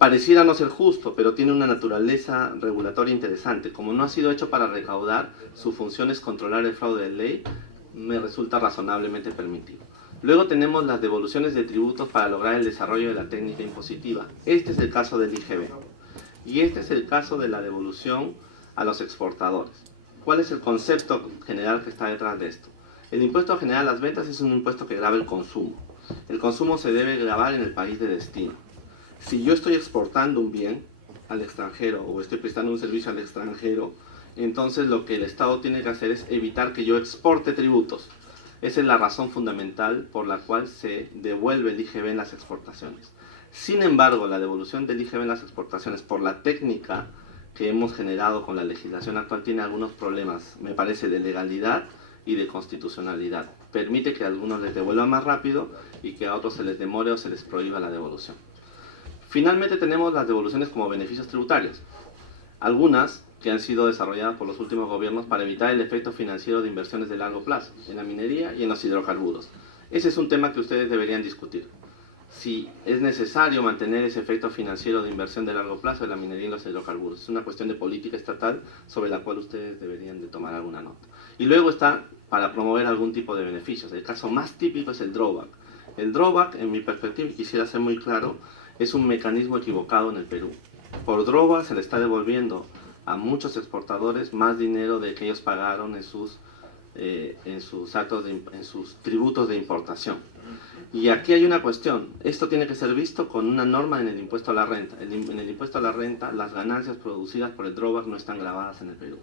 Pareciera no ser justo, pero tiene una naturaleza regulatoria interesante. Como no ha sido hecho para recaudar, su función es controlar el fraude de ley, me resulta razonablemente permitido. Luego tenemos las devoluciones de tributos para lograr el desarrollo de la técnica impositiva. Este es el caso del IGB. Y este es el caso de la devolución a los exportadores. ¿Cuál es el concepto general que está detrás de esto? El impuesto general a las ventas es un impuesto que grava el consumo. El consumo se debe gravar en el país de destino. Si yo estoy exportando un bien al extranjero o estoy prestando un servicio al extranjero, entonces lo que el Estado tiene que hacer es evitar que yo exporte tributos. Esa es la razón fundamental por la cual se devuelve el IGB en las exportaciones. Sin embargo, la devolución del IGB en las exportaciones por la técnica que hemos generado con la legislación actual tiene algunos problemas, me parece, de legalidad y de constitucionalidad. Permite que a algunos les devuelvan más rápido y que a otros se les demore o se les prohíba la devolución. Finalmente tenemos las devoluciones como beneficios tributarios, algunas que han sido desarrolladas por los últimos gobiernos para evitar el efecto financiero de inversiones de largo plazo, en la minería y en los hidrocarburos. Ese es un tema que ustedes deberían discutir. Si es necesario mantener ese efecto financiero de inversión de largo plazo en la minería y los hidrocarburos. Es una cuestión de política estatal sobre la cual ustedes deberían de tomar alguna nota. Y luego está para promover algún tipo de beneficios. El caso más típico es el drawback. El drawback, en mi perspectiva, y quisiera ser muy claro, es un mecanismo equivocado en el Perú. Por drawback se le está devolviendo a muchos exportadores más dinero de que ellos pagaron en sus tributos de importación. Y aquí hay una cuestión, esto tiene que ser visto con una norma en el impuesto a la renta. En el impuesto a la renta, las ganancias producidas por el drawback no están grabadas en el Perú.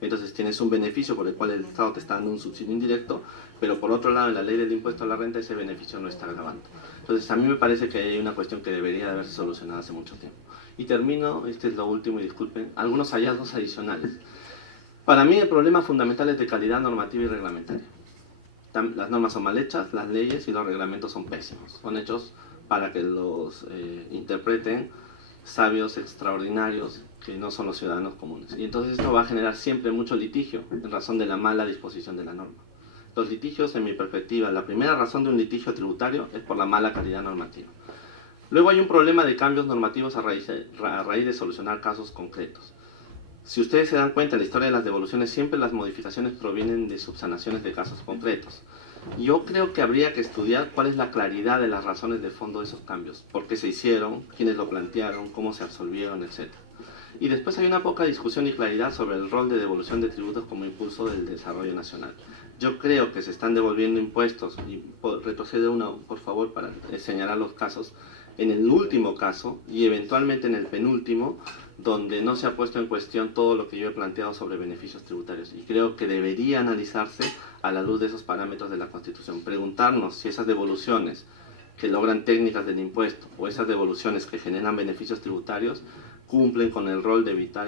Entonces tienes un beneficio por el cual el Estado te está dando un subsidio indirecto, pero por otro lado en la ley del impuesto a la renta ese beneficio no está grabando. Entonces a mí me parece que hay una cuestión que debería de haberse solucionado hace mucho tiempo. Y termino, este es lo último y disculpen, algunos hallazgos adicionales. Para mí el problema fundamental es de calidad normativa y reglamentaria. Las normas son mal hechas, las leyes y los reglamentos son pésimos. Son hechos para que los interpreten sabios extraordinarios que no son los ciudadanos comunes. Y entonces esto va a generar siempre mucho litigio en razón de la mala disposición de la norma. Los litigios, en mi perspectiva, la primera razón de un litigio tributario es por la mala calidad normativa. Luego hay un problema de cambios normativos a raíz de solucionar casos concretos. Si ustedes se dan cuenta, en la historia de las devoluciones siempre las modificaciones provienen de subsanaciones de casos concretos. Yo creo que habría que estudiar cuál es la claridad de las razones de fondo de esos cambios, por qué se hicieron, quiénes lo plantearon, cómo se absolvieron, etc. Y después hay una poca discusión y claridad sobre el rol de devolución de tributos como impulso del desarrollo nacional. Yo creo que se están devolviendo impuestos, y retrocede uno, por favor, para señalar los casos, en el último caso y eventualmente en el penúltimo, donde no se ha puesto en cuestión todo lo que yo he planteado sobre beneficios tributarios. Y creo que debería analizarse a la luz de esos parámetros de la Constitución. Preguntarnos si esas devoluciones que logran técnicas del impuesto o esas devoluciones que generan beneficios tributarios cumplen con el rol de evitar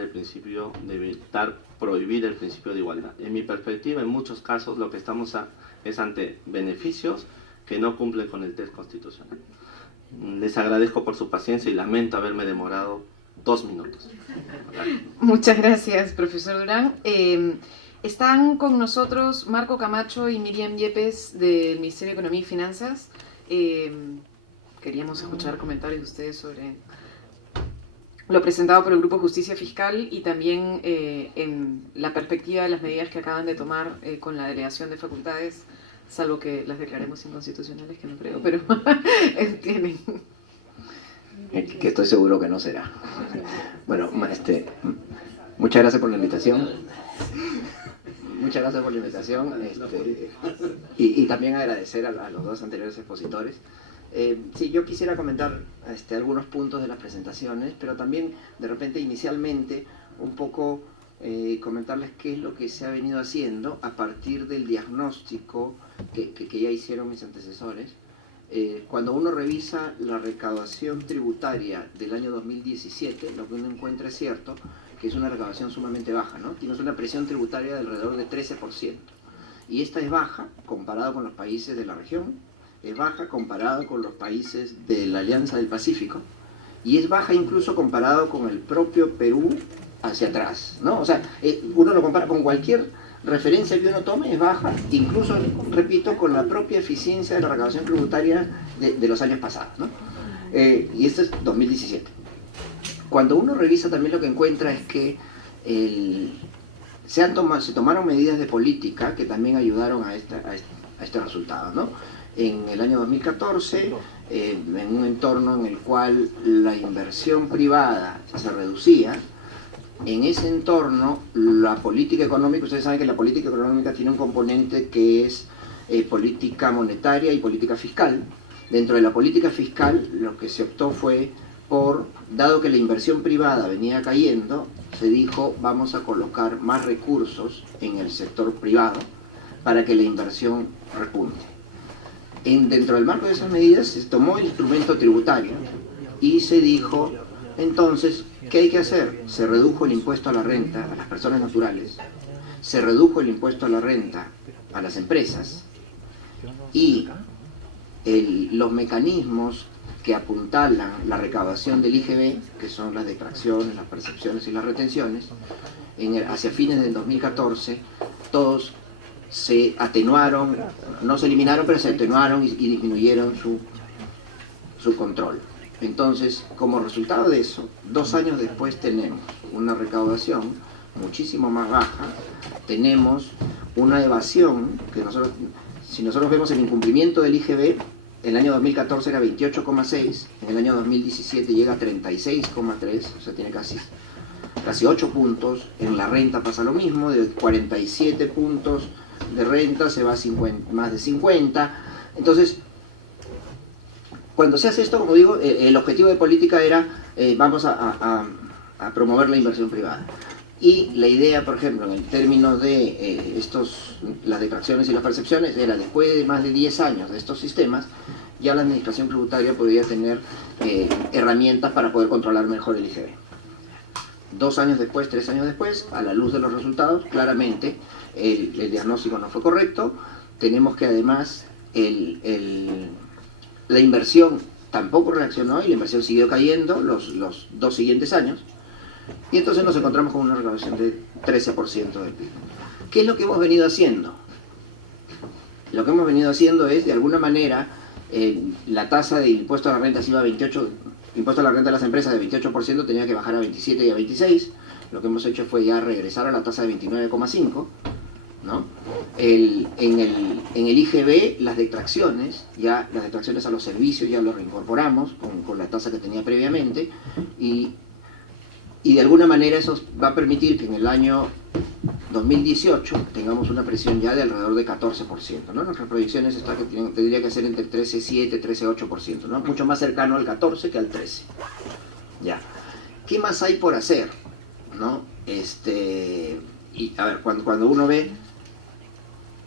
prohibir el principio de igualdad. En mi perspectiva, en muchos casos lo que estamos es ante beneficios que no cumplen con el test constitucional. Les agradezco por su paciencia y lamento haberme demorado 2 minutos. Muchas gracias, profesor Durán. Están con nosotros Marco Camacho y Miriam Yepes del Ministerio de Economía y Finanzas. Queríamos escuchar comentarios de ustedes sobre lo presentado por el Grupo Justicia Fiscal y también en la perspectiva de las medidas que acaban de tomar con la delegación de facultades, salvo que las declaremos inconstitucionales, que no creo, pero tienen. Que estoy seguro que no será. Bueno, muchas gracias por la invitación. Muchas gracias por la invitación. Y también agradecer a los dos anteriores expositores. Sí, yo quisiera comentar algunos puntos de las presentaciones, pero también, de repente, inicialmente, un poco comentarles qué es lo que se ha venido haciendo a partir del diagnóstico que ya hicieron mis antecesores. Cuando uno revisa la recaudación tributaria del año 2017, lo que uno encuentra es cierto, que es una recaudación sumamente baja, ¿no? Tienes una presión tributaria de alrededor de 13%. Y esta es baja comparado con los países de la región, es baja comparado con los países de la Alianza del Pacífico, y es baja incluso comparado con el propio Perú hacia atrás, ¿no? O sea, uno lo compara con cualquier referencia que uno tome, es baja, incluso, repito, con la propia eficiencia de la recaudación tributaria de los años pasados, ¿no? Y este es 2017. cuando uno revisa también lo que encuentra es que se tomaron medidas de política que también ayudaron a este resultado, ¿no? En el año 2014, en un entorno en el cual la inversión privada se reducía, en ese entorno la política económica, ustedes saben que la política económica tiene un componente que es política monetaria y política fiscal. Dentro de la política fiscal lo que se optó fue por, dado que la inversión privada venía cayendo, se dijo vamos a colocar más recursos en el sector privado para que la inversión repunte. Dentro del marco de esas medidas se tomó el instrumento tributario y se dijo, entonces, ¿qué hay que hacer? Se redujo el impuesto a la renta a las personas naturales, se redujo el impuesto a la renta a las empresas y los mecanismos que apuntalan la recaudación del IGB, que son las detracciones, las percepciones y las retenciones, hacia fines del 2014, todos se atenuaron, no se eliminaron, pero se atenuaron y disminuyeron su control. Entonces, como resultado de eso, 2 años después tenemos una recaudación muchísimo más baja, tenemos una evasión, que si nosotros vemos el incumplimiento del IGB, el año 2014 era 28,6, en el año 2017 llega a 36,3, o sea, tiene casi 8 puntos, en la renta pasa lo mismo, de 47 puntos de renta se va a más de 50, entonces, cuando se hace esto, como digo, el objetivo de política era, vamos a promover la inversión privada. Y la idea, por ejemplo, en términos de las detracciones y las percepciones, era después de más de 10 años de estos sistemas, ya la administración tributaria podría tener herramientas para poder controlar mejor el IGB. 2 años después, 3 años después, a la luz de los resultados, claramente el diagnóstico no fue correcto. Tenemos que además la inversión tampoco reaccionó y la inversión siguió cayendo los 2 siguientes años. Y entonces nos encontramos con una recaudación de 13% del PIB. ¿Qué es lo que hemos venido haciendo? Lo que hemos venido haciendo es, de alguna manera, la tasa de impuesto a la renta se iba a 28%, impuesto a la renta de las empresas de 28%, tenía que bajar a 27 y a 26. Lo que hemos hecho fue ya regresar a la tasa de 29,5, ¿no? En el IGB, las detracciones a los servicios ya lo reincorporamos con la tasa que tenía previamente y de alguna manera eso va a permitir que en el año 2018 tengamos una presión ya de alrededor de 14%, ¿no? Nuestras proyecciones están que tendría que ser entre 13,7 y 13,8%, ¿no? Mucho más cercano al 14 que al 13. Ya. ¿Qué más hay por hacer? ¿No? Y a ver, cuando uno ve,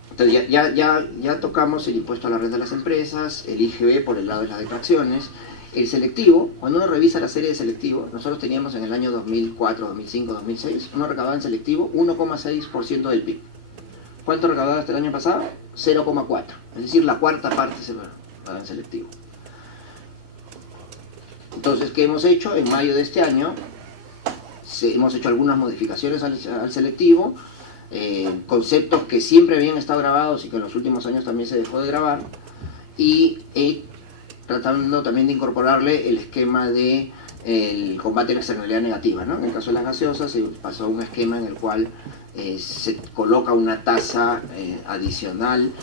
entonces ya tocamos el impuesto a la renta de las empresas, el IGB por el lado de las detracciones. El selectivo, cuando uno revisa la serie de selectivo, nosotros teníamos en el año 2004, 2005, 2006, uno recaudaba en selectivo 1,6% del PIB. ¿Cuánto recaudaba hasta el año pasado? 0,4%. Es decir, la cuarta parte se recaudaba en selectivo. Entonces, ¿qué hemos hecho? En mayo de este año hemos hecho algunas modificaciones al selectivo, conceptos que siempre habían estado grabados y que en los últimos años también se dejó de grabar, y tratando también de incorporarle el esquema de el combate a la externalidad negativa, ¿no? En el caso de las gaseosas se pasó a un esquema en el cual se coloca una tasa adicional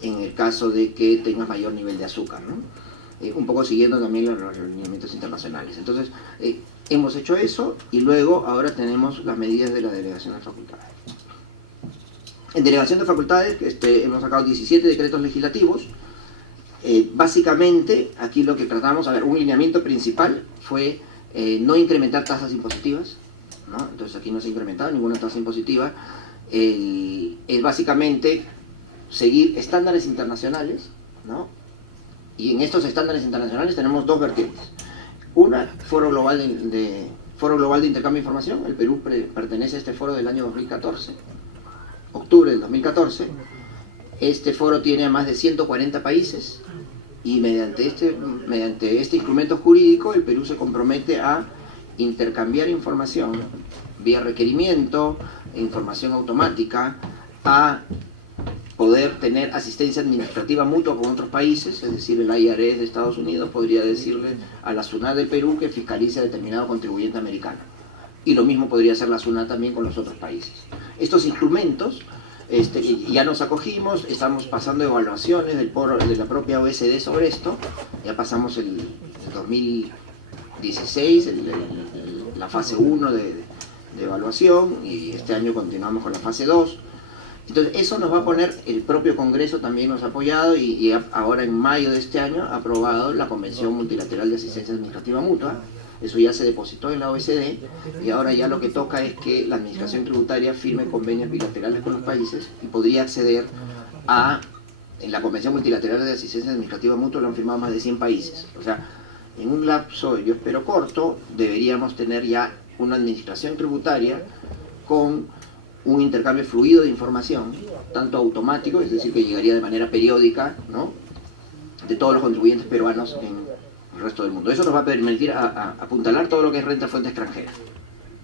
en el caso de que tengas mayor nivel de azúcar, ¿no? Un poco siguiendo también los lineamientos internacionales. Entonces, hemos hecho eso y luego ahora tenemos las medidas de la delegación de facultades. En delegación de facultades hemos sacado 17 decretos legislativos. Básicamente, aquí lo que tratamos, un lineamiento principal fue no incrementar tasas impositivas, ¿no? Entonces aquí no se ha incrementado ninguna tasa impositiva. Es básicamente seguir estándares internacionales, ¿no? Y en estos estándares internacionales tenemos 2 vertientes. Una, Foro Global de Intercambio de Información. El Perú pertenece a este foro del año 2014, octubre del 2014. Este foro tiene a más de 140 países y mediante este instrumento jurídico el Perú se compromete a intercambiar información vía requerimiento, información automática, a poder tener asistencia administrativa mutua con otros países, es decir, el IRS de Estados Unidos podría decirle a la SUNAT del Perú que fiscalice a determinado contribuyente americano. Y lo mismo podría hacer la SUNAT también con los otros países. Estos instrumentos ya nos acogimos, estamos pasando evaluaciones de la propia OECD sobre esto, ya pasamos el 2016, la fase 1 de evaluación, y este año continuamos con la fase 2. Entonces eso nos va a poner, el propio Congreso también nos ha apoyado y ahora en mayo de este año ha aprobado la Convención Multilateral de Asistencia Administrativa Mutua. Eso ya se depositó en la OECD y ahora ya lo que toca es que la Administración Tributaria firme convenios bilaterales con los países y podría acceder en la Convención Multilateral de Asistencia Administrativa Mutua lo han firmado más de 100 países. O sea, en un lapso, yo espero corto, deberíamos tener ya una administración tributaria con un intercambio fluido de información, tanto automático, es decir, que llegaría de manera periódica, ¿no?, de todos los contribuyentes peruanos en el resto del mundo. Eso nos va a permitir apuntalar todo lo que es renta de fuente extranjera,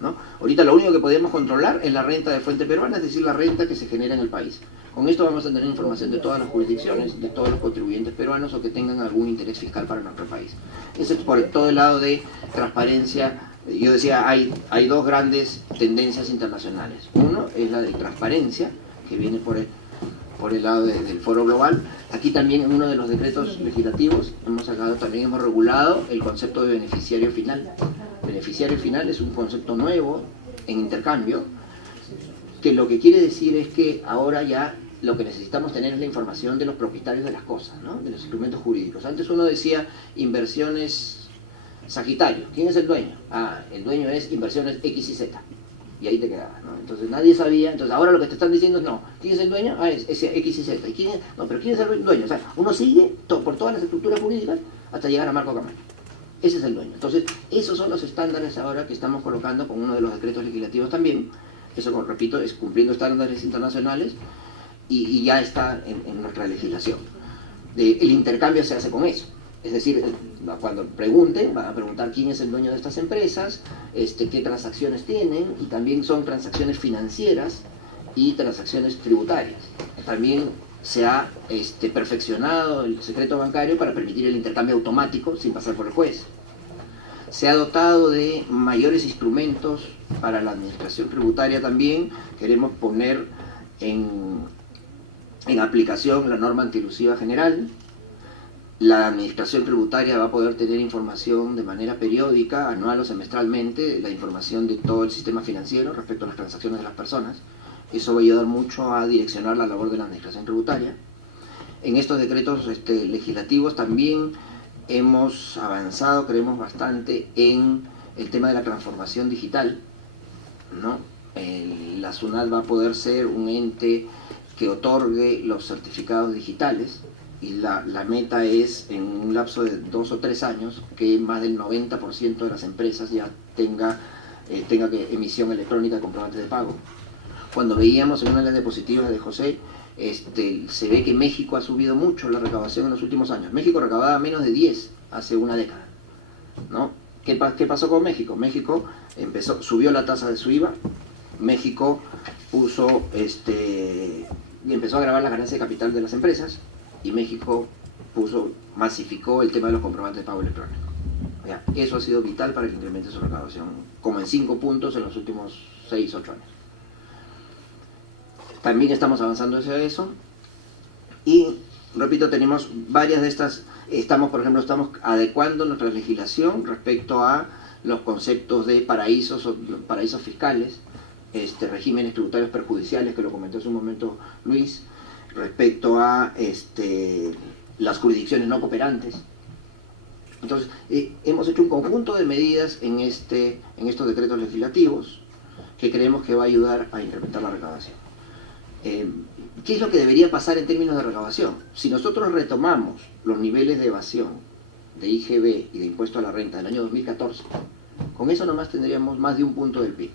¿no? Ahorita lo único que podemos controlar es la renta de fuente peruana, es decir, la renta que se genera en el país. Con esto vamos a tener información de todas las jurisdicciones, de todos los contribuyentes peruanos o que tengan algún interés fiscal para nuestro país. Eso es por todo el lado de transparencia. Yo decía, hay dos grandes tendencias internacionales. Uno es la de transparencia, que viene por el lado del Foro Global. Aquí también en uno de los decretos legislativos hemos regulado el concepto de beneficiario final. Beneficiario final es un concepto nuevo en intercambio, que lo que quiere decir es que ahora ya lo que necesitamos tener es la información de los propietarios de las cosas, ¿no?, de los instrumentos jurídicos. Antes uno decía inversiones Sagitario. ¿Quién es el dueño? El dueño es Inversiones X y Z. Y ahí te quedabas, ¿no? Entonces nadie sabía. Entonces ahora lo que te están diciendo es, no, ¿quién es el dueño? Es X y Z. ¿Y quién es? No, pero ¿quién es el dueño? O sea, uno sigue por todas las estructuras jurídicas hasta llegar a Marco Camacho. Ese es el dueño. Entonces, esos son los estándares ahora que estamos colocando con uno de los decretos legislativos también. Eso, repito, es cumpliendo estándares internacionales y ya está en nuestra legislación. El intercambio se hace con eso. Es decir, cuando pregunten, van a preguntar quién es el dueño de estas empresas, qué transacciones tienen, y también son transacciones financieras y transacciones tributarias. También se ha perfeccionado el secreto bancario para permitir el intercambio automático sin pasar por el juez. Se ha dotado de mayores instrumentos para la administración tributaria también. Queremos poner en aplicación la norma antielusiva general. La administración tributaria va a poder tener información de manera periódica, anual o semestralmente, la información de todo el sistema financiero respecto a las transacciones de las personas. Eso va a ayudar mucho a direccionar la labor de la administración tributaria. En estos decretos legislativos también hemos avanzado, creemos, bastante en el tema de la transformación digital, ¿no? La SUNAT va a poder ser un ente que otorgue los certificados digitales, y la meta es, en un lapso de 2 o 3 años, que más del 90% de las empresas ya tenga emisión electrónica de comprobantes de pago. Cuando veíamos en una de las diapositivas de José, se ve que México ha subido mucho la recaudación en los últimos años. México recaudaba menos de 10 hace una década, ¿no? ¿Qué pasó con México? México subió la tasa de su IVA, México y empezó a gravar las ganancias de capital de las empresas, y México masificó el tema de los comprobantes de pago electrónico. Ya, eso ha sido vital para el incremento de su recaudación, como en 5 puntos en los últimos 6 o 8 años. También estamos avanzando hacia eso, y repito, tenemos varias de estas. Por ejemplo, estamos adecuando nuestra legislación respecto a los conceptos de paraísos fiscales, regímenes tributarios perjudiciales, que lo comentó hace un momento Luis, respecto a las jurisdicciones no cooperantes. Entonces, hemos hecho un conjunto de medidas en estos decretos legislativos que creemos que va a ayudar a incrementar la recaudación. ¿Qué es lo que debería pasar en términos de recaudación? Si nosotros retomamos los niveles de evasión de IGB y de impuesto a la renta del año 2014, con eso nomás tendríamos más de un punto del PIB,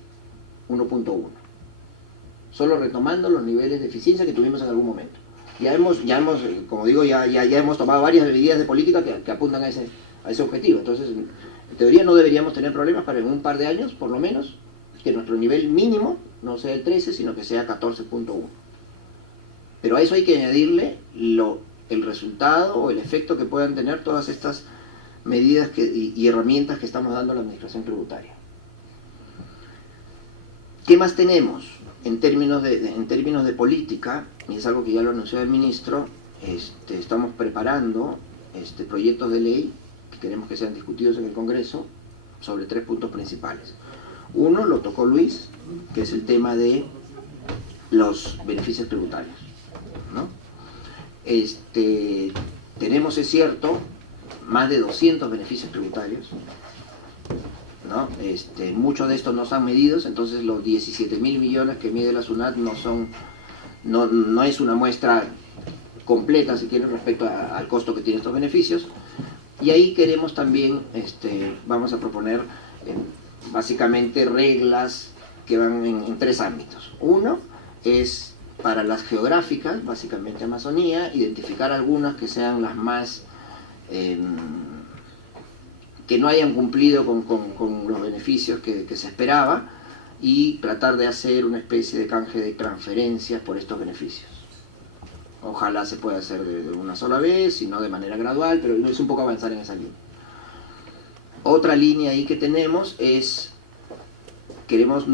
1.1. Solo retomando los niveles de eficiencia que tuvimos en algún momento. Ya hemos como digo, ya hemos tomado varias medidas de política que apuntan a ese objetivo. Entonces, en teoría no deberíamos tener problemas para en un par de años, por lo menos, que nuestro nivel mínimo no sea el 13, sino que sea 14.1. Pero a eso hay que añadirle el resultado o el efecto que puedan tener todas estas medidas y herramientas que estamos dando a la administración tributaria. ¿Qué más tenemos en términos de política? Y es algo que ya lo anunció el ministro. Estamos preparando proyectos de ley que queremos que sean discutidos en el Congreso sobre 3 puntos principales. Uno, lo tocó Luis, que es el tema de los beneficios tributarios, ¿no? Tenemos, es cierto, más de 200 beneficios tributarios, ¿no? Muchos de estos no están medidos, entonces los 17.000 millones que mide la SUNAT no es una muestra completa, si quieren, respecto al costo que tienen estos beneficios. Y ahí queremos también, vamos a proponer básicamente reglas que van en 3 ámbitos. Uno es para las geográficas, básicamente Amazonía, identificar algunas que sean las más que no hayan cumplido con los beneficios que se esperaba, y tratar de hacer una especie de canje de transferencias por estos beneficios. Ojalá se pueda hacer de una sola vez, y no de manera gradual, pero es un poco avanzar en esa línea. Otra línea ahí que tenemos es, queremos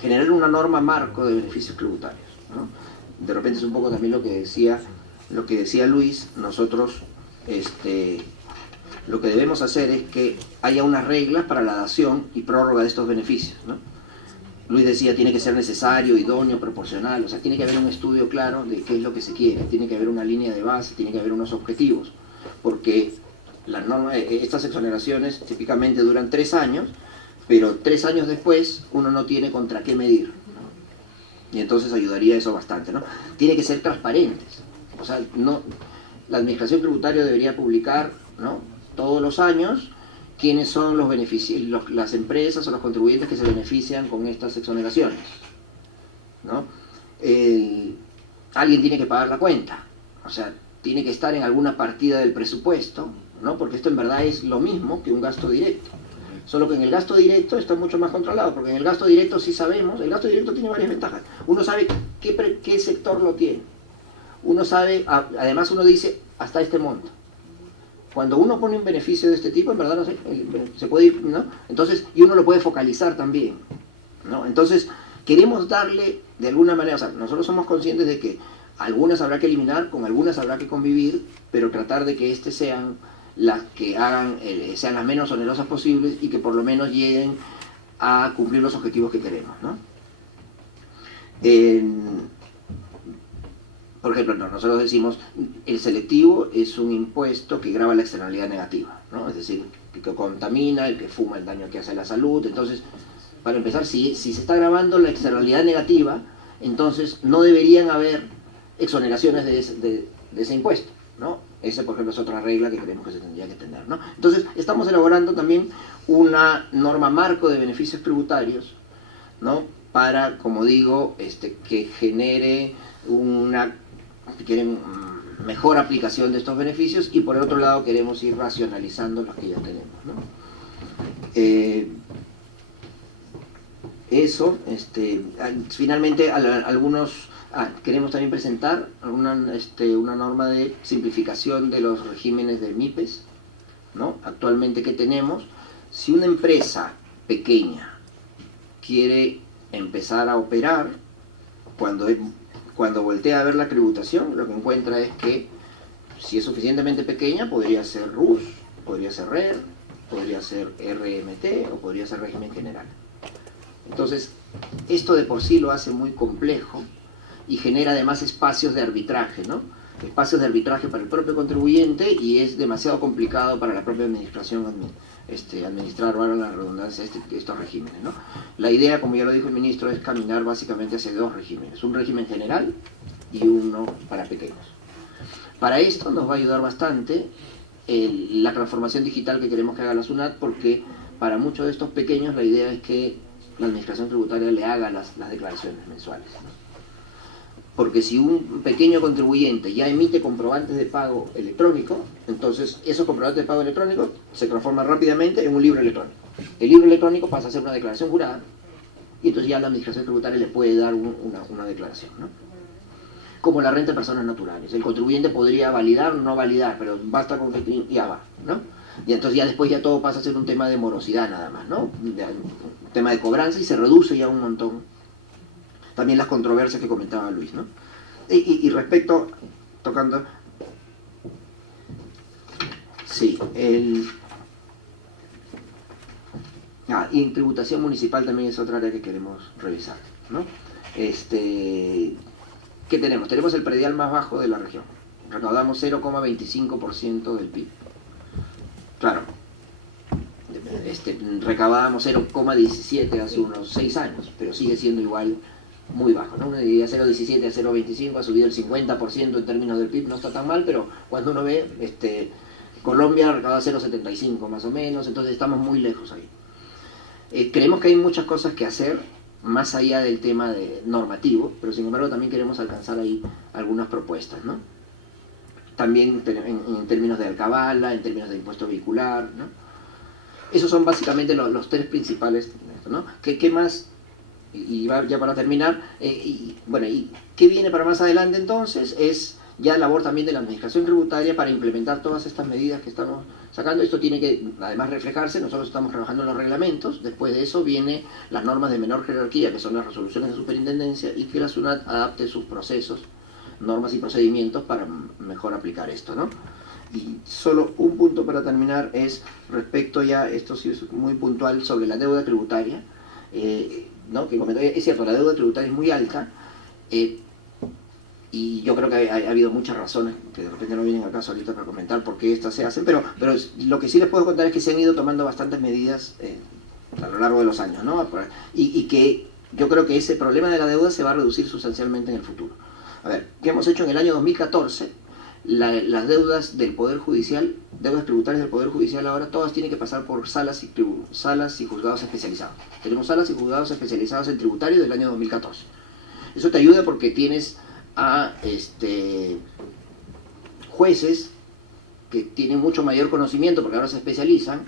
generar una norma marco de beneficios tributarios, ¿no? De repente es un poco también lo que decía Luis. Nosotros lo que debemos hacer es que haya unas reglas para la dación y prórroga de estos beneficios, ¿no? Luis decía, tiene que ser necesario, idóneo, proporcional, o sea, tiene que haber un estudio claro de qué es lo que se quiere, tiene que haber una línea de base, tiene que haber unos objetivos, porque estas exoneraciones típicamente duran 3 años, pero 3 años después uno no tiene contra qué medir, ¿no? Y entonces ayudaría eso bastante, ¿no? Tiene que ser transparentes, o sea, la administración tributaria debería publicar, ¿no?, todos los años quiénes son las empresas o los contribuyentes que se benefician con estas exoneraciones, ¿no? Alguien tiene que pagar la cuenta, o sea, tiene que estar en alguna partida del presupuesto, ¿no? Porque esto en verdad es lo mismo que un gasto directo, solo que en el gasto directo está mucho más controlado, porque en el gasto directo sí sabemos, el gasto directo tiene varias ventajas. Uno sabe qué sector lo tiene, uno sabe, además uno dice hasta este monto. Cuando uno pone un beneficio de este tipo, en verdad no sé, se puede ir, ¿no? Entonces, y uno lo puede focalizar también, ¿no? Entonces, queremos darle de alguna manera, o sea, nosotros somos conscientes de que algunas habrá que eliminar, con algunas habrá que convivir, pero tratar de que sean las que sean las menos onerosas posibles y que por lo menos lleguen a cumplir los objetivos que queremos, ¿no? Por ejemplo, nosotros decimos, el selectivo es un impuesto que grava la externalidad negativa, ¿no? Es decir, que contamina, el que fuma, el daño que hace a la salud. Entonces, para empezar, si se está gravando la externalidad negativa, entonces no deberían haber exoneraciones de ese impuesto, ¿no? Esa, por ejemplo, es otra regla que creemos que se tendría que tener, ¿no? Entonces, estamos elaborando también una norma marco de beneficios tributarios, ¿no? Para, como digo, que genere una mejor aplicación de estos beneficios, y por el otro lado queremos ir racionalizando los que ya tenemos, ¿no? Finalmente queremos también presentar una norma de simplificación de los regímenes de MIPES, ¿no? Actualmente, ¿qué tenemos? Si una empresa pequeña quiere empezar a operar, cuando voltea a ver la tributación, lo que encuentra es que, si es suficientemente pequeña, podría ser RUS, podría ser RER, podría ser RMT o podría ser régimen general. Entonces, esto de por sí lo hace muy complejo y genera además espacios de arbitraje, ¿no? Espacios de arbitraje para el propio contribuyente, y es demasiado complicado para la propia administración administrar, ahora la redundancia, estos regímenes, ¿no? La idea, como ya lo dijo el ministro, es caminar básicamente hacia 2 regímenes, un régimen general y uno para pequeños. Para esto nos va a ayudar bastante la transformación digital que queremos que haga la SUNAT, porque para muchos de estos pequeños la idea es que la administración tributaria le haga las declaraciones mensuales, ¿no? Porque si un pequeño contribuyente ya emite comprobantes de pago electrónico, entonces esos comprobantes de pago electrónico se transforman rápidamente en un libro electrónico. El libro electrónico pasa a ser una declaración jurada, y entonces ya la administración tributaria le puede dar una declaración, ¿no? como la renta de personas naturales. El contribuyente podría validar o no validar, pero basta con que ya va, ¿no? Y entonces ya después ya todo pasa a ser un tema de morosidad nada más, ¿no? Un tema de cobranza y se reduce ya un montón. También las controversias que comentaba Luis, ¿no? Y respecto, tocando... Sí, y tributación municipal también es otra área que queremos revisar, ¿no? ¿Qué tenemos? Tenemos el predial más bajo de la región. Recaudamos 0,25% del PIB. Claro, recaudábamos 0,17 hace unos 6 años, pero sigue siendo igual muy bajo, ¿no? De 0,17 a 0,25 ha subido el 50% en términos del PIB, no está tan mal, pero cuando uno ve, Colombia recauda 0,75 más o menos, entonces estamos muy lejos ahí. Creemos que hay muchas cosas que hacer, más allá del tema normativo, pero sin embargo también queremos alcanzar ahí algunas propuestas, ¿no? También en términos de alcabala, en términos de impuesto vehicular, ¿no? Esos son básicamente los 3 principales, ¿no? ¿Qué más? Y ya para terminar, ¿y qué viene para más adelante entonces? Es ya labor también de la administración tributaria para implementar todas estas medidas que estamos sacando. Esto tiene que además reflejarse, nosotros estamos trabajando en los reglamentos, después de eso vienen las normas de menor jerarquía, que son las resoluciones de superintendencia, y que la SUNAT adapte sus procesos, normas y procedimientos para mejor aplicar esto, ¿no? Y solo un punto para terminar es respecto ya, esto sí es muy puntual, sobre la deuda tributaria, ¿no? Que comenté, es cierto, la deuda tributaria es muy alta, y yo creo que ha habido muchas razones que de repente no vienen al caso ahorita para comentar por qué estas se hacen, pero lo que sí les puedo contar es que se han ido tomando bastantes medidas a lo largo de los años, ¿no? Y que yo creo que ese problema de la deuda se va a reducir sustancialmente en el futuro. A ver, ¿qué hemos hecho en el año 2014? Las deudas del Poder Judicial, deudas tributarias del Poder Judicial ahora, todas tienen que pasar por salas y juzgados especializados. Tenemos salas y juzgados especializados en tributario del año 2014. Eso te ayuda porque tienes a jueces que tienen mucho mayor conocimiento porque ahora se especializan,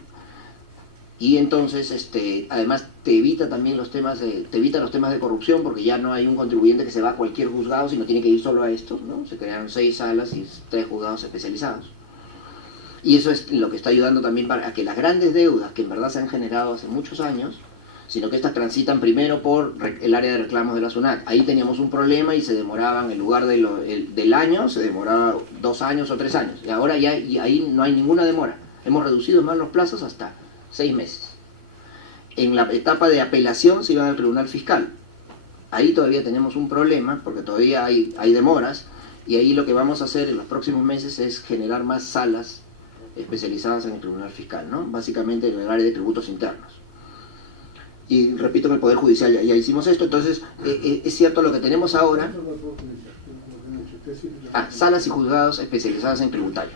y entonces además te evita también los temas de corrupción, porque ya no hay un contribuyente que se va a cualquier juzgado, sino tiene que ir solo a estos, ¿no? Se crearon 6 salas y 3 juzgados especializados, y eso es lo que está ayudando también para que las grandes deudas que en verdad se han generado hace muchos años, sino que estas transitan primero por el área de reclamos de la SUNAT. Ahí teníamos un problema y se demoraban, en lugar del año, se demoraba 2 años o 3 años. Y ahora ya ahí no hay ninguna demora. Hemos reducido más los plazos hasta 6 meses. En la etapa de apelación se iban al Tribunal Fiscal. Ahí todavía tenemos un problema, porque todavía hay demoras, y ahí lo que vamos a hacer en los próximos meses es generar más salas especializadas en el Tribunal Fiscal, ¿no? Básicamente en el área de tributos internos. Y repito, en el Poder Judicial ya hicimos esto, entonces es cierto lo que tenemos ahora. Salas y juzgados especializadas en tributario.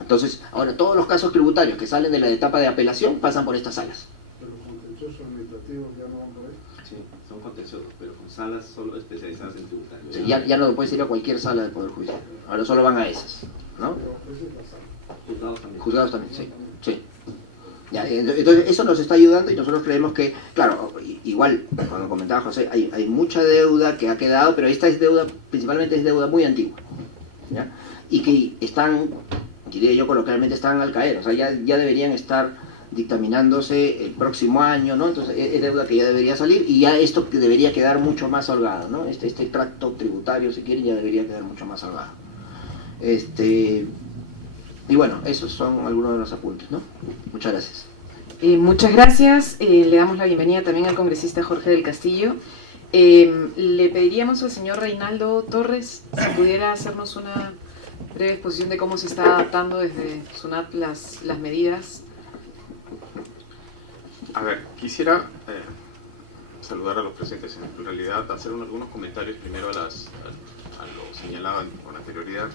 Entonces, ahora todos los casos tributarios que salen de la etapa de apelación pasan por estas salas. ¿Pero los contenciosos administrativos ya no van por ahí? Sí, son contenciosos, pero con salas solo especializadas en tributario. Sí, ya no puedes ir a cualquier sala del Poder Judicial, ahora solo van a esas, ¿no? Pero esa es la sala. Juzgados también. Juzgados también, sí. Ya, entonces eso nos está ayudando, y nosotros creemos que, claro, igual, cuando comentaba José, hay mucha deuda que ha quedado, pero esta es deuda, principalmente es deuda muy antigua, ¿ya? Y que están, diría yo coloquialmente, están al caer, o sea, ya deberían estar dictaminándose el próximo año, ¿no? Entonces es deuda que ya debería salir, y ya esto que debería quedar mucho más holgado, ¿no? Este tracto tributario, si quieren, ya debería quedar mucho más holgado. Y bueno, esos son algunos de los apuntes, ¿no? Muchas gracias. Muchas gracias. Le damos la bienvenida también al congresista Jorge del Castillo. Le pediríamos al señor Reinaldo Torres si pudiera hacernos una breve exposición de cómo se está adaptando desde SUNAT las medidas. A ver, quisiera saludar a los presentes, en realidad hacer algunos comentarios primero a lo señalado con anterioridad.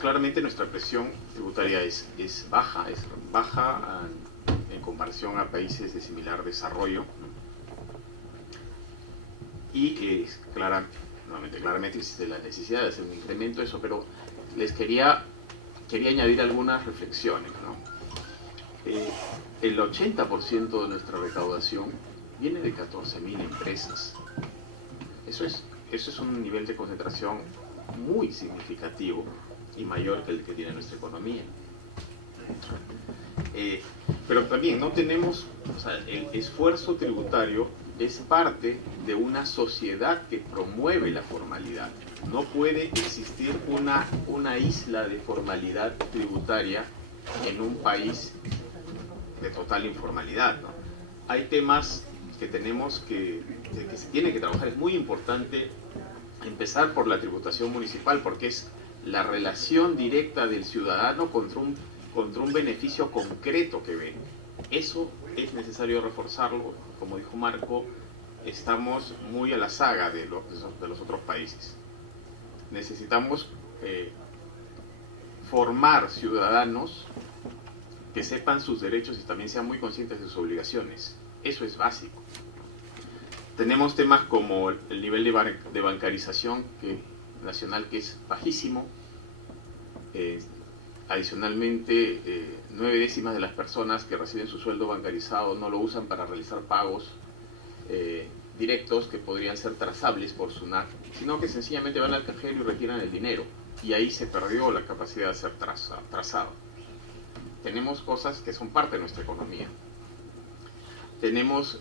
Claramente nuestra presión tributaria es baja en comparación a países de similar desarrollo, y claramente existe la necesidad de hacer un incremento de eso, pero les quería añadir algunas reflexiones, ¿no? El 80% de nuestra recaudación viene de 14.000 empresas. Eso es eso es un nivel de concentración muy significativo y mayor que el que tiene nuestra economía. Pero también no tenemos, o sea, el esfuerzo tributario es parte de una sociedad que promueve la formalidad. No puede existir una isla de formalidad tributaria en un país de total informalidad, ¿no? Hay temas que tenemos que se tiene que trabajar. Es muy importante empezar por la tributación municipal, porque es la relación directa del ciudadano contra un beneficio concreto que ve. Eso es necesario reforzarlo. Como dijo Marco, estamos muy a la saga de los otros países. Necesitamos formar ciudadanos que sepan sus derechos y también sean muy conscientes de sus obligaciones. Eso es básico. Tenemos temas como el nivel de bancarización nacional, que es bajísimo. Adicionalmente, 9/10 de las personas que reciben su sueldo bancarizado no lo usan para realizar pagos directos que podrían ser trazables por SUNAT, sino que sencillamente van al cajero y retiran el dinero, y ahí se perdió la capacidad de ser trazado. Tenemos cosas que son parte de nuestra economía. Tenemos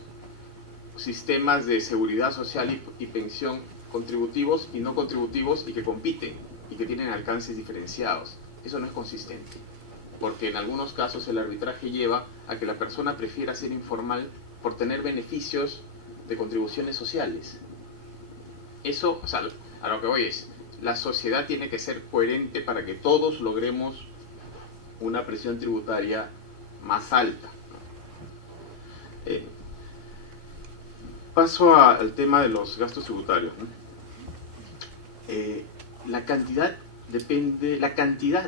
sistemas de seguridad social y pensión contributivos y no contributivos, y que compiten y que tienen alcances diferenciados. Eso no es consistente, porque en algunos casos el arbitraje lleva a que la persona prefiera ser informal por tener beneficios de contribuciones sociales. Eso, o sea, a lo que voy es, la sociedad tiene que ser coherente para que todos logremos una presión tributaria más alta. Paso al tema de los gastos tributarios, ¿no? La cantidad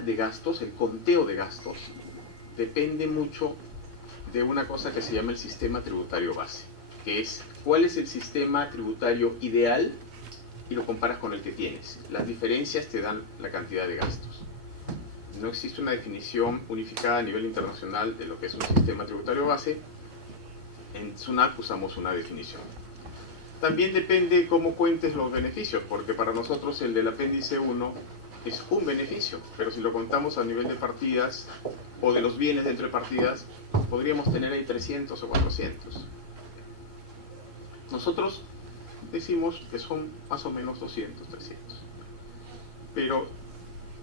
de gastos, el conteo de gastos, depende mucho de una cosa que se llama el sistema tributario base, que es cuál es el sistema tributario ideal y lo comparas con el que tienes. Las diferencias te dan la cantidad de gastos. No existe una definición unificada a nivel internacional de lo que es un sistema tributario base. En SUNAT usamos una definición. También depende cómo cuentes los beneficios, porque para nosotros el del apéndice 1 es un beneficio, pero si lo contamos a nivel de partidas o de los bienes dentro de partidas, podríamos tener ahí 300 o 400. Nosotros decimos que son más o menos 200, 300. Pero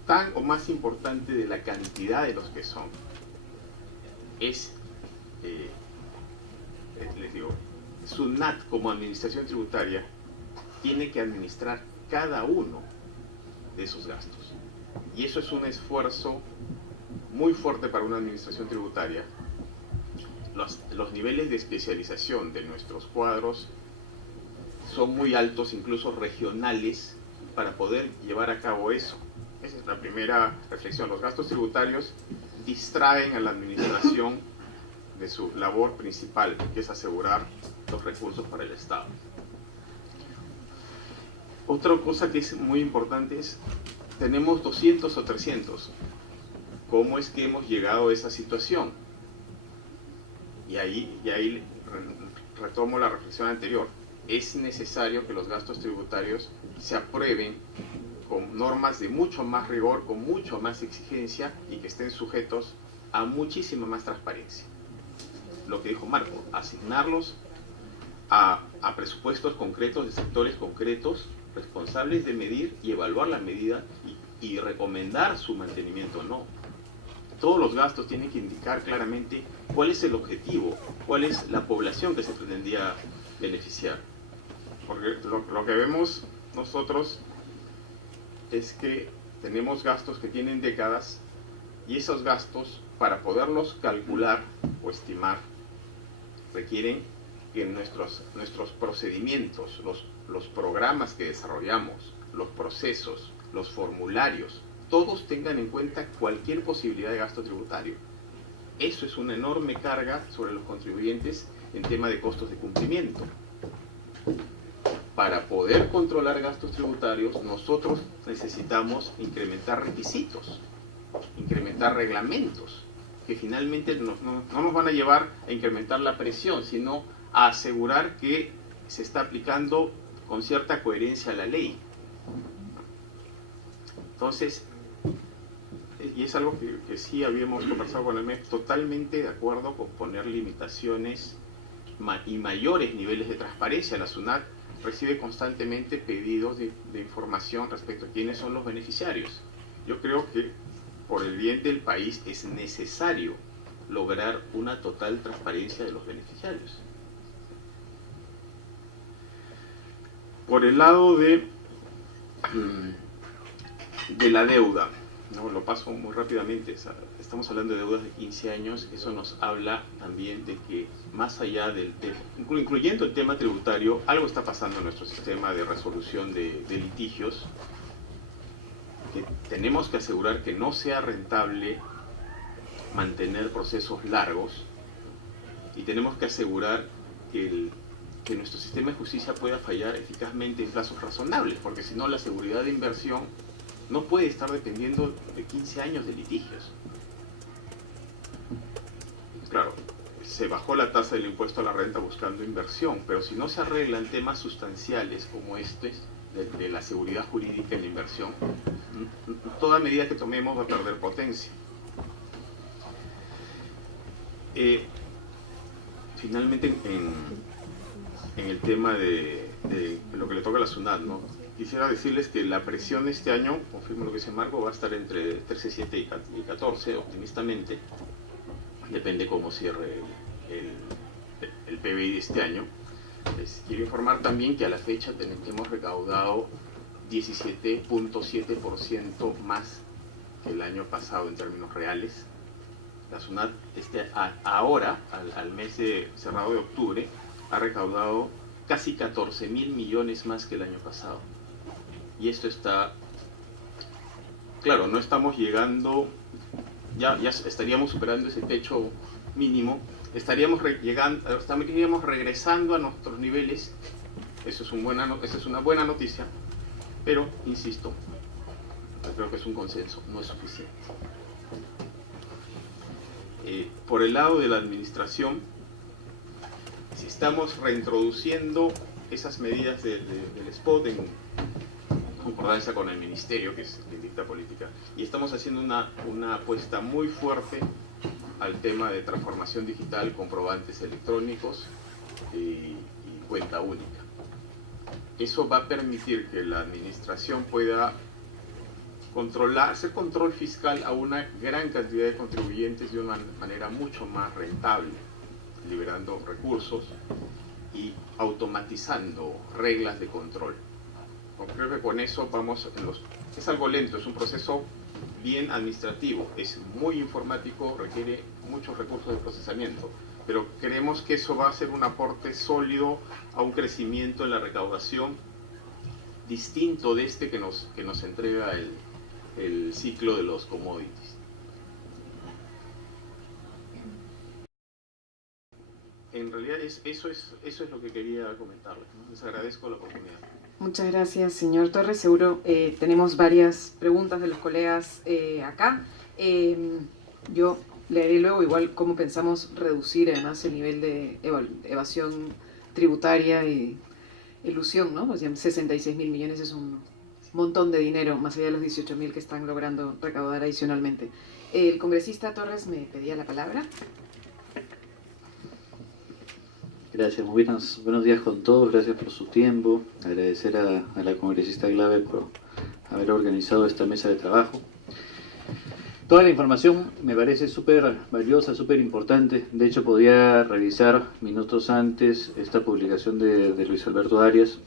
tan o más importante de la cantidad de los que son es, les digo, SUNAT como administración tributaria tiene que administrar cada uno de esos gastos. Y eso es un esfuerzo muy fuerte para una administración tributaria. Los niveles de especialización de nuestros cuadros son muy altos, incluso regionales, para poder llevar a cabo eso. Esa es la primera reflexión. Los gastos tributarios distraen a la administración de su labor principal, que es asegurar los recursos para el Estado. Otra cosa que es muy importante es, tenemos 200 o 300. ¿Cómo es que hemos llegado a esa situación? Y ahí retomo la reflexión anterior. Es necesario que los gastos tributarios se aprueben con normas de mucho más rigor, con mucho más exigencia, y que estén sujetos a muchísima más transparencia. Lo que dijo Marco, asignarlos a presupuestos concretos de sectores concretos, responsables de medir y evaluar la medida y recomendar su mantenimiento o no. Todos los gastos tienen que indicar claramente cuál es el objetivo, cuál es la población que se pretendía beneficiar. Porque lo que vemos nosotros es que tenemos gastos que tienen décadas, y esos gastos, para poderlos calcular o estimar, requieren que nuestros procedimientos, los programas que desarrollamos, los procesos, los formularios, todos tengan en cuenta cualquier posibilidad de gasto tributario. Eso es una enorme carga sobre los contribuyentes en tema de costos de cumplimiento. Para poder controlar gastos tributarios, nosotros necesitamos incrementar requisitos, incrementar reglamentos, que finalmente no nos van a llevar a incrementar la presión, sino a asegurar que se está aplicando con cierta coherencia a la ley. Entonces, y es algo que sí habíamos conversado con el MEF, totalmente de acuerdo con poner limitaciones y mayores niveles de transparencia. La SUNAT recibe constantemente pedidos de información respecto a quiénes son los beneficiarios. Yo creo que por el bien del país es necesario lograr una total transparencia de los beneficiarios. Por el lado de la deuda, ¿no? Lo paso muy rápidamente. Estamos hablando de deudas de 15 años. Eso nos habla también de que más allá incluyendo el tema tributario, algo está pasando en nuestro sistema de resolución de litigios, que tenemos que asegurar que no sea rentable mantener procesos largos, y tenemos que asegurar que nuestro sistema de justicia pueda fallar eficazmente en plazos razonables, porque si no, la seguridad de inversión no puede estar dependiendo de 15 años de litigios. Claro, se bajó la tasa del impuesto a la renta buscando inversión, pero si no se arreglan temas sustanciales como este, de la seguridad jurídica en la inversión, toda medida que tomemos va a perder potencia. Finalmente, en el tema de lo que le toca a la SUNAT, ¿no? Quisiera decirles que la presión este año, confirmo lo que dice Marco, va a estar entre 13,7 y 14, optimistamente. Depende cómo cierre el PBI de este año. Quiero informar también que a la fecha hemos recaudado 17.7% más que el año pasado en términos reales. La SUNAT ahora, al mes cerrado de octubre, ha recaudado casi 14.000 millones más que el año pasado. Y esto está, claro, no estamos llegando, ya estaríamos superando ese techo mínimo, estaríamos regresando a nuestros niveles. Eso es una buena noticia, pero, insisto, creo que es un consenso, no es suficiente. Por el lado de la administración, si estamos reintroduciendo esas medidas del spot en concordancia con el ministerio, que es quien dicta política, y estamos haciendo una apuesta muy fuerte al tema de transformación digital, comprobantes electrónicos y cuenta única. Eso va a permitir que la administración pueda hacer control fiscal a una gran cantidad de contribuyentes de una manera mucho más rentable, liberando recursos y automatizando reglas de control. Creo que con eso vamos, es algo lento, es un proceso bien administrativo, es muy informático, requiere muchos recursos de procesamiento, pero creemos que eso va a ser un aporte sólido a un crecimiento en la recaudación distinto de este que nos entrega el ciclo de los commodities. En realidad eso es lo que quería comentarles, ¿no? Les agradezco la oportunidad. Muchas gracias, señor Torres. Seguro tenemos varias preguntas de los colegas acá. Yo leeré luego igual cómo pensamos reducir además el nivel de evasión tributaria y elusión, ¿no? Pues 66.000 millones es un montón de dinero, más allá de los 18.000 que están logrando recaudar adicionalmente. El congresista Torres me pedía la palabra. Gracias, muy buenos días con todos, gracias por su tiempo, agradecer a la congresista Glave por haber organizado esta mesa de trabajo. Toda la información me parece súper valiosa, súper importante, de hecho podía revisar minutos antes esta publicación de Luis Alberto Arias,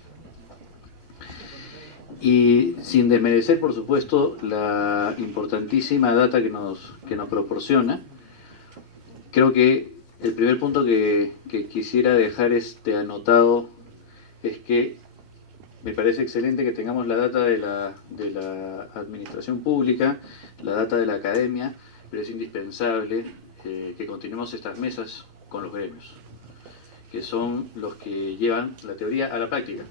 y sin desmerecer por supuesto la importantísima data que nos proporciona. Creo que el primer punto que quisiera dejar anotado es que me parece excelente que tengamos la data de la administración pública, la data de la academia, pero es indispensable que continuemos estas mesas con los gremios, que son los que llevan la teoría a la práctica,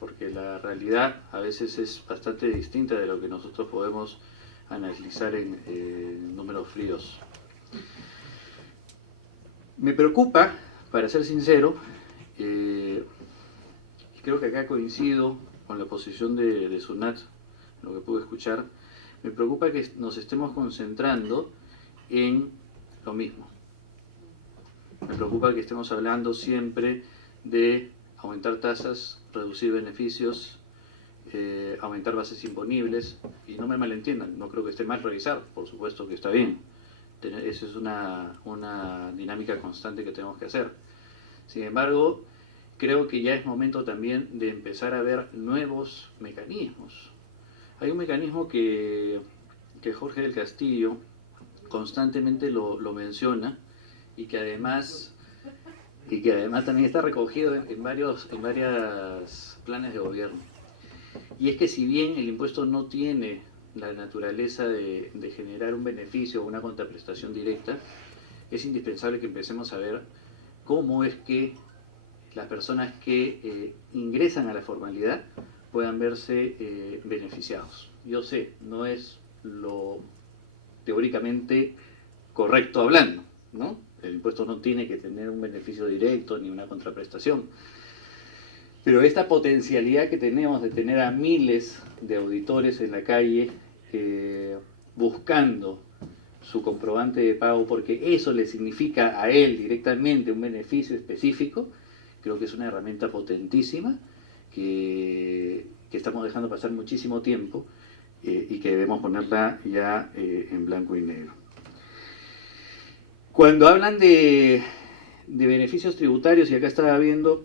porque la realidad a veces es bastante distinta de lo que nosotros podemos analizar en números fríos. Me preocupa, para ser sincero, y creo que acá coincido con la posición de Sunat, lo que pude escuchar. Me preocupa que nos estemos concentrando en lo mismo. Me preocupa que estemos hablando siempre de aumentar tasas, reducir beneficios, aumentar bases imponibles, y no me malentiendan, no creo que esté mal revisar, por supuesto que está bien. Esa es una dinámica constante que tenemos que hacer. Sin embargo, creo que ya es momento también de empezar a ver nuevos mecanismos. Hay un mecanismo que Jorge del Castillo constantemente lo menciona y que además también está recogido en varios planes de gobierno. Y es que si bien el impuesto no tiene la naturaleza de generar un beneficio o una contraprestación directa, es indispensable que empecemos a ver cómo es que las personas que ingresan a la formalidad puedan verse beneficiados. Yo sé, no es lo teóricamente correcto hablando, ¿no? El impuesto no tiene que tener un beneficio directo ni una contraprestación. Pero esta potencialidad que tenemos de tener a miles de auditores en la calle buscando su comprobante de pago porque eso le significa a él directamente un beneficio específico, creo que es una herramienta potentísima que estamos dejando pasar muchísimo tiempo y que debemos ponerla ya en blanco y negro. Cuando hablan de beneficios tributarios, y acá estaba viendo,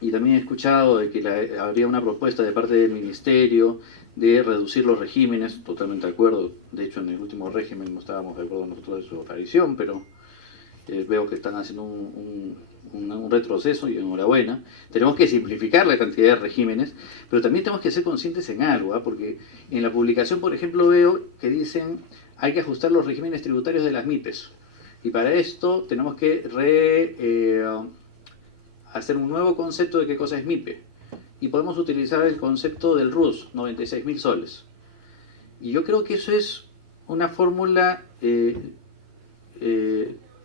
y también he escuchado de que habría una propuesta de parte del Ministerio de reducir los regímenes, totalmente de acuerdo. De hecho, en el último régimen no estábamos de acuerdo nosotros de su aparición, pero veo que están haciendo un retroceso y enhorabuena. Tenemos que simplificar la cantidad de regímenes, pero también tenemos que ser conscientes en algo, porque en la publicación, por ejemplo, veo que dicen hay que ajustar los regímenes tributarios de las MIPES. Y para esto tenemos que hacer un nuevo concepto de qué cosa es MIPE. Y podemos utilizar el concepto del RUS, 96.000 soles. Y yo creo que eso es una fórmula,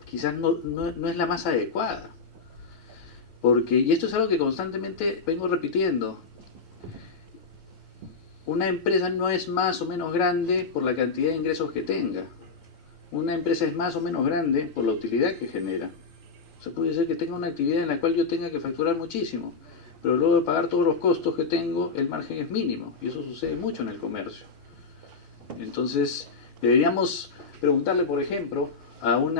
quizás no es la más adecuada. Y esto es algo que constantemente vengo repitiendo. Una empresa no es más o menos grande por la cantidad de ingresos que tenga. Una empresa es más o menos grande por la utilidad que genera. O sea, puede ser que tenga una actividad en la cual yo tenga que facturar muchísimo, pero luego de pagar todos los costos que tengo, el margen es mínimo, y eso sucede mucho en el comercio. Entonces, deberíamos preguntarle, por ejemplo, a un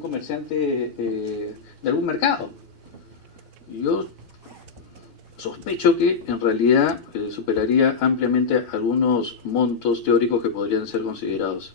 comerciante de algún mercado. Yo sospecho que en realidad superaría ampliamente algunos montos teóricos que podrían ser considerados.